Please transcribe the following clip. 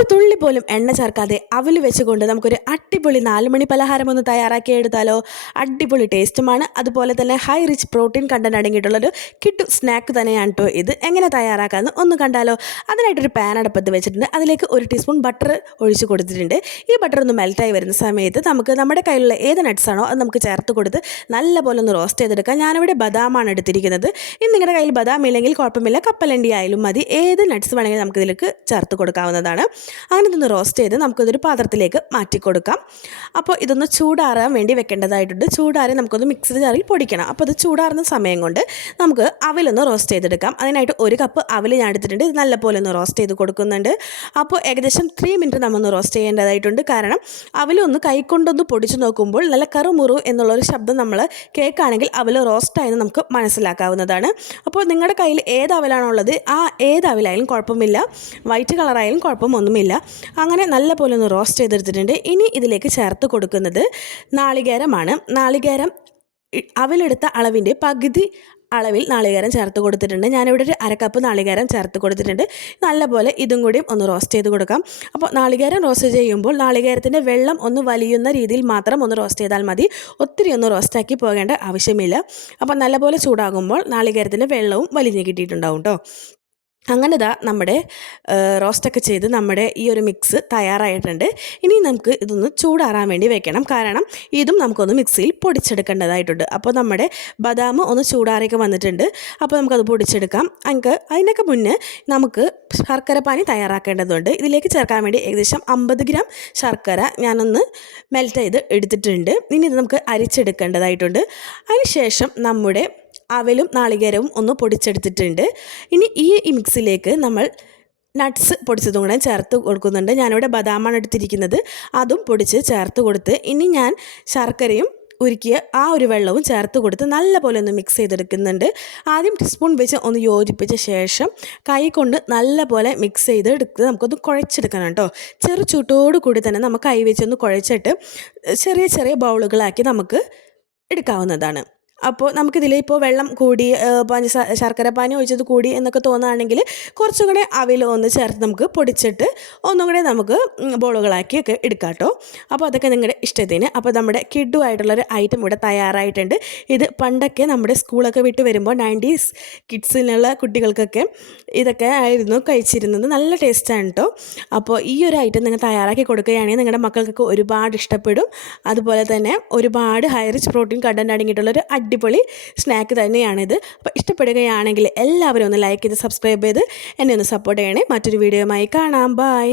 ഒരു തുള്ളി പോലും എണ്ണ ചേർക്കാതെ അവൽ വെച്ചുകൊണ്ട് നമുക്കൊരു അടിപൊളി 4 മണി പലഹാരം ഒന്ന് തയ്യാറാക്കി എടുത്താലോ. അടിപൊളി ടേസ്റ്റുമാണ്, അതുപോലെ തന്നെ ഹൈ റിച്ച് പ്രോട്ടീൻ കണ്ടന്റ് അടങ്ങിയിട്ടുള്ളൊരു കിട്ടു സ്നാക്ക് തന്നെയാണ് കേട്ടോ ഇത്. എങ്ങനെ തയ്യാറാക്കാമെന്ന് ഒന്ന് കണ്ടാലോ. അതിനായിട്ടൊരു പാൻ അടുപ്പത്ത് വെച്ചിട്ടുണ്ട്. അതിലേക്ക് 1 ടീസ്പൂൺ ബട്ടർ ഒഴിച്ച് കൊടുത്തിട്ടുണ്ട്. ഈ ബട്ടർ ഒന്ന് മെൽറ്റായി വരുന്ന സമയത്ത് നമുക്ക് നമ്മുടെ കയ്യിലുള്ള ഏത് നട്ട്സാണോ അത് നമുക്ക് ചേർത്ത് കൊടുത്ത് നല്ലപോലെ ഒന്ന് റോസ്റ്റ് ചെയ്തെടുക്കാം. ഞാനിവിടെ ബദാമാണ് എടുത്തിരിക്കുന്നത്. ഇനി നിങ്ങളുടെ കയ്യിൽ ബദാം ഇല്ലെങ്കിൽ കുഴപ്പമില്ല, കപ്പലണ്ടി ആയാലും മതി. ഏത് നട്ട്സ് വേണമെങ്കിലും നമുക്കിതിലേക്ക് ചേർത്ത് കൊടുക്കാവുന്നതാണ്. അങ്ങനെ ഇതൊന്ന് റോസ്റ്റ് ചെയ്ത് നമുക്കിതൊരു പാത്രത്തിലേക്ക് മാറ്റി കൊടുക്കാം. അപ്പോൾ ഇതൊന്ന് ചൂടാറാൻ വേണ്ടി വെക്കേണ്ടതായിട്ടുണ്ട്. ചൂടാറി നമുക്കൊന്ന് മിക്സിയുടെ ജാറിൽ പൊടിക്കണം. അപ്പോൾ ഇത് ചൂടാറുന്ന സമയം കൊണ്ട് നമുക്ക് അവലൊന്ന് റോസ്റ്റ് ചെയ്തെടുക്കാം. അതിനായിട്ട് 1 കപ്പ് അവൽ ഞാൻ എടുത്തിട്ടുണ്ട്. ഇത് നല്ലപോലെ ഒന്ന് റോസ്റ്റ് ചെയ്ത് കൊടുക്കുന്നുണ്ട്. അപ്പോൾ ഏകദേശം 3 മിനിറ്റ് നമ്മൊന്ന് റോസ്റ്റ് ചെയ്യേണ്ടതായിട്ടുണ്ട്. കാരണം അവലൊന്ന് കൈക്കൊണ്ടൊന്ന് പൊടിച്ച് നോക്കുമ്പോൾ നല്ല കറുമുറു എന്നുള്ളൊരു ശബ്ദം നമ്മൾ കേൾക്കുകയാണെങ്കിൽ അവൽ റോസ്റ്റായെന്ന് നമുക്ക് മനസ്സിലാക്കാവുന്നതാണ്. അപ്പോൾ നിങ്ങളുടെ കയ്യിൽ ഏത് അവലാണോ ഉള്ളത് ആ ഏത് അവലായാലും കുഴപ്പമില്ല, വൈറ്റ് കളറായാലും കുഴപ്പമൊന്നുമില്ല. അങ്ങനെ നല്ലപോലെ ഒന്ന് റോസ്റ്റ് ചെയ്തെടുത്തിട്ടുണ്ട്. ഇനി ഇതിലേക്ക് ചേർത്ത് കൊടുക്കുന്നത് നാളികേരമാണ്. നാളികേരം അവലെടുത്ത അളവിൻ്റെ പകുതി അളവിൽ നാളികേരം ചേർത്ത് കൊടുത്തിട്ടുണ്ട്. ഞാനിവിടെ ഒരു 1/2 കപ്പ് നാളികേരം ചേർത്ത് കൊടുത്തിട്ടുണ്ട്. നല്ലപോലെ ഇതും കൂടിയും ഒന്ന് റോസ്റ്റ് ചെയ്ത് കൊടുക്കാം. അപ്പോൾ നാളികേരം റോസ്റ്റ് ചെയ്യുമ്പോൾ നാളികേരത്തിൻ്റെ വെള്ളം ഒന്ന് വലിയുന്ന രീതിയിൽ മാത്രം ഒന്ന് റോസ്റ്റ് ചെയ്താൽ മതി. ഒത്തിരി ഒന്ന് റോസ്റ്റാക്കി പോകേണ്ട ആവശ്യമില്ല. അപ്പോൾ നല്ലപോലെ ചൂടാകുമ്പോൾ നാളികേരത്തിൻ്റെ വെള്ളവും വലിഞ്ഞ് കിട്ടിയിട്ടുണ്ടാവും കേട്ടോ. അങ്ങനെ ഇതാ നമ്മുടെ റോസ്റ്റൊക്കെ ചെയ്ത് നമ്മുടെ ഈ ഒരു മിക്സ് തയ്യാറായിട്ടുണ്ട്. ഇനി നമുക്ക് ഇതൊന്ന് ചൂടാറാൻ വേണ്ടി വെക്കണം. കാരണം ഇതും നമുക്കൊന്ന് മിക്സിയിൽ പൊടിച്ചെടുക്കേണ്ടതായിട്ടുണ്ട്. അപ്പോൾ നമ്മുടെ ബദാം ഒന്ന് ചൂടാറിയൊക്കെ വന്നിട്ടുണ്ട്. അപ്പോൾ നമുക്കത് പൊടിച്ചെടുക്കാം. അതിനൊക്കെ മുന്നേ നമുക്ക് ശർക്കരപ്പാനി തയ്യാറാക്കേണ്ടതുണ്ട്. ഇതിലേക്ക് ചേർക്കാൻ വേണ്ടി ഏകദേശം 50 ഗ്രാം ശർക്കര ഞാനൊന്ന് മെൽറ്റ് ചെയ്ത് എടുത്തിട്ടുണ്ട്. ഇനി ഇത് നമുക്ക് അരിച്ചെടുക്കേണ്ടതായിട്ടുണ്ട്. അതിനുശേഷം നമ്മുടെ അവലും നാളികേരവും ഒന്ന് പൊടിച്ചെടുത്തിട്ടുണ്ട്. ഇനി ഈ മിക്സിലേക്ക് നമ്മൾ നട്ട്സ് പൊടിച്ചതും കൂടെ ചേർത്ത് കൊടുക്കുന്നുണ്ട്. ഞാനിവിടെ ബദാമാണ് എടുത്തിരിക്കുന്നത്. അതും പൊടിച്ച് ചേർത്ത് കൊടുത്ത് ഇനി ഞാൻ ശർക്കരയും ഉരുക്കിയ ആ ഒരു വെള്ളവും ചേർത്ത് കൊടുത്ത് നല്ലപോലെ ഒന്ന് മിക്സ് ചെയ്തെടുക്കുന്നുണ്ട്. ആദ്യം ടീസ്പൂൺ വെച്ച് ഒന്ന് യോജിപ്പിച്ച ശേഷം കൈ കൊണ്ട് നല്ലപോലെ മിക്സ് ചെയ്തെടുത്ത് നമുക്കൊന്ന് കുഴച്ചെടുക്കണം കേട്ടോ. ചെറു ചൂട്ടോടു കൂടി തന്നെ നമുക്ക് കൈ വെച്ചൊന്ന് കുഴച്ചിട്ട് ചെറിയ ചെറിയ ബൗളുകളാക്കി നമുക്ക് എടുക്കാവുന്നതാണ്. അപ്പോൾ നമുക്കിതിൽ ഇപ്പോൾ വെള്ളം കൂടി ശർക്കര പാനി ഒഴിച്ചത് കൂടി എന്നൊക്കെ തോന്നുകയാണെങ്കിൽ കുറച്ചും കൂടെ അവൽ ഒന്ന് ചേർത്ത് നമുക്ക് പൊടിച്ചിട്ട് ഒന്നും കൂടെ നമുക്ക് ബോളുകളാക്കിയൊക്കെ എടുക്കാം കേട്ടോ. അപ്പോൾ അതൊക്കെ നിങ്ങളുടെ ഇഷ്ടത്തിന്. അപ്പോൾ നമ്മുടെ കിഡുമായിട്ടുള്ളൊരു ഐറ്റം ഇവിടെ തയ്യാറായിട്ടുണ്ട്. ഇത് പണ്ടൊക്കെ നമ്മുടെ സ്കൂളൊക്കെ വിട്ട് വരുമ്പോൾ 90s കിഡ്സിനുള്ള കുട്ടികൾക്കൊക്കെ ഇതൊക്കെ ആയിരുന്നു കഴിച്ചിരുന്നത്. നല്ല ടേസ്റ്റാണ് കേട്ടോ. അപ്പോൾ ഈ ഒരു ഐറ്റം നിങ്ങൾ തയ്യാറാക്കി കൊടുക്കുകയാണെങ്കിൽ നിങ്ങളുടെ മക്കൾക്കൊക്കെ ഒരുപാട് ഇഷ്ടപ്പെടും. അതുപോലെ തന്നെ ഒരുപാട് ഹൈ റിച്ച് പ്രോട്ടീൻ കണ്ടന്റ് അടങ്ങിയിട്ടുള്ളൊരു അടിപൊളി സ്നാക്ക് തന്നെയാണിത്. അപ്പോൾ ഇഷ്ടപ്പെടുകയാണെങ്കിൽ എല്ലാവരും ഒന്ന് ലൈക്ക് ചെയ്ത് സബ്സ്ക്രൈബ് ചെയ്ത് എന്നെ ഒന്ന് സപ്പോർട്ട് ചെയ്യണേ. മറ്റൊരു വീഡിയോയുമായി കാണാം. ബൈ.